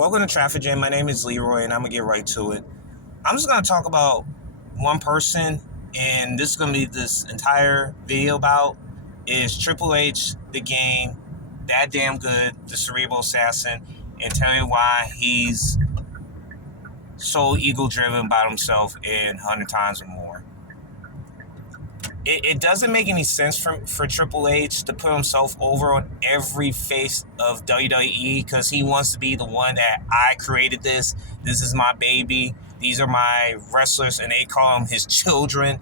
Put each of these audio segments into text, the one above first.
Welcome to Traffic Jam. My name is Leroy, and I'm gonna get right to it. I'm just gonna talk about one person, and this is gonna be this entire video about is Triple H, the game, that damn good, the cerebral assassin, and tell you why he's so ego-driven about himself and 100 times or more. It doesn't make any sense for Triple H to put himself over on every face of WWE because he wants to be the one that I created this. This is my baby. These are my wrestlers, and they call them his children.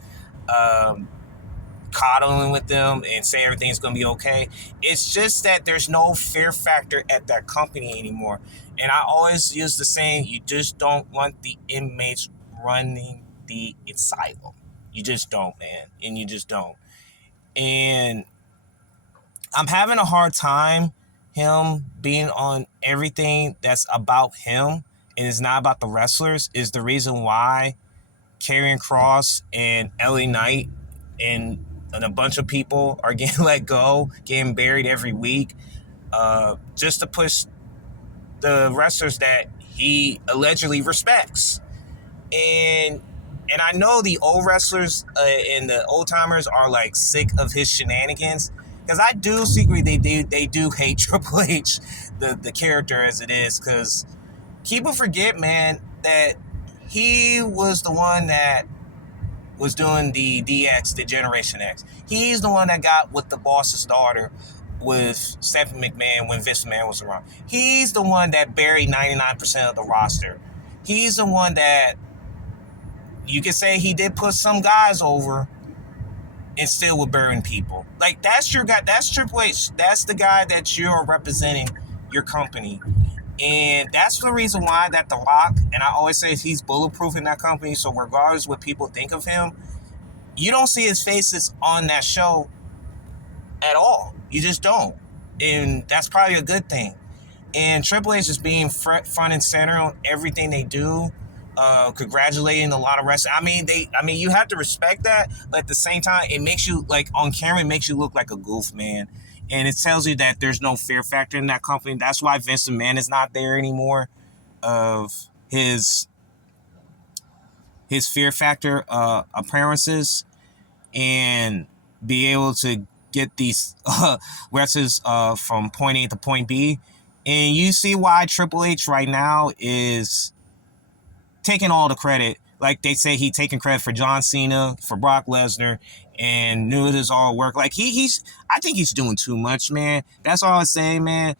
Coddling with them and say everything's going to be okay. It's just that there's no fear factor at that company anymore. And I always use the saying, you just don't want the inmates running the asylum. You just don't, man. And you just don't. And I'm having a hard time him being on everything that's about him and it's not about the wrestlers is the reason why Karrion Kross and LA Knight and a bunch of people are getting let go, getting buried every week, just to push the wrestlers that he allegedly respects. And I know the old wrestlers and the old timers are like sick of his shenanigans because I do secretly they do hate Triple H, the character as it is, because people forget, man, that he was the one that was doing the DX, the Generation X. He's the one that got with the boss's daughter with Stephanie McMahon when Vince McMahon was around. He's the one that buried 99% of the roster. He's the one that you could say he did put some guys over and still were burying people. Like, that's your guy. That's Triple H. That's the guy that you're representing your company. And that's the reason why that The Rock, and I always say he's bulletproof in that company, so regardless what people think of him, you don't see his faces on that show at all. You just don't. And that's probably a good thing. And Triple H is being front and center on everything they do, congratulating a lot of wrestlers. I mean, you have to respect that, but at the same time, it makes you, like, on camera, it makes you look like a goof, man. And it tells you that there's no fear factor in that company. That's why Vince McMahon is not there anymore of his fear factor appearances and be able to get these wrestlers from point A to point B. And you see why Triple H right now is taking all the credit. Like they say, he taking credit for John Cena, for Brock Lesnar, and knew it is all work. Like I think he's doing too much, man. That's all I was saying, man.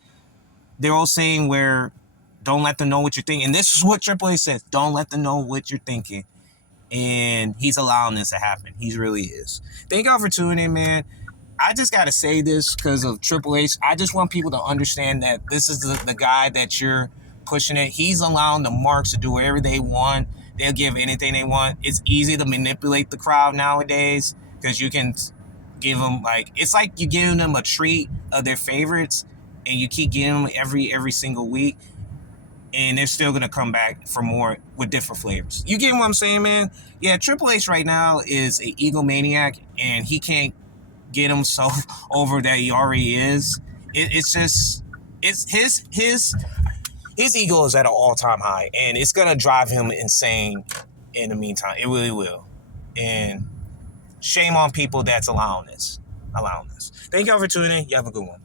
They're all saying where don't let them know what you're thinking. And this is what Triple H says. Don't let them know what you're thinking. And he's allowing this to happen. He really is. Thank y'all for tuning in, man. I just got to say this because of Triple H. I just want people to understand that this is the guy that you're pushing it. He's allowing the marks to do whatever they want. They'll give anything they want. It's easy to manipulate the crowd nowadays because you can give them, like, it's like you're giving them a treat of their favorites and you keep getting them every single week and they're still going to come back for more with different flavors. You get what I'm saying, man? Yeah, Triple H right now is an egomaniac and he can't get himself over that he already is. It's just, it's his ego is at an all-time high, and it's going to drive him insane in the meantime. It really will. And shame on people that's allowing this. Thank y'all for tuning in. You have a good one.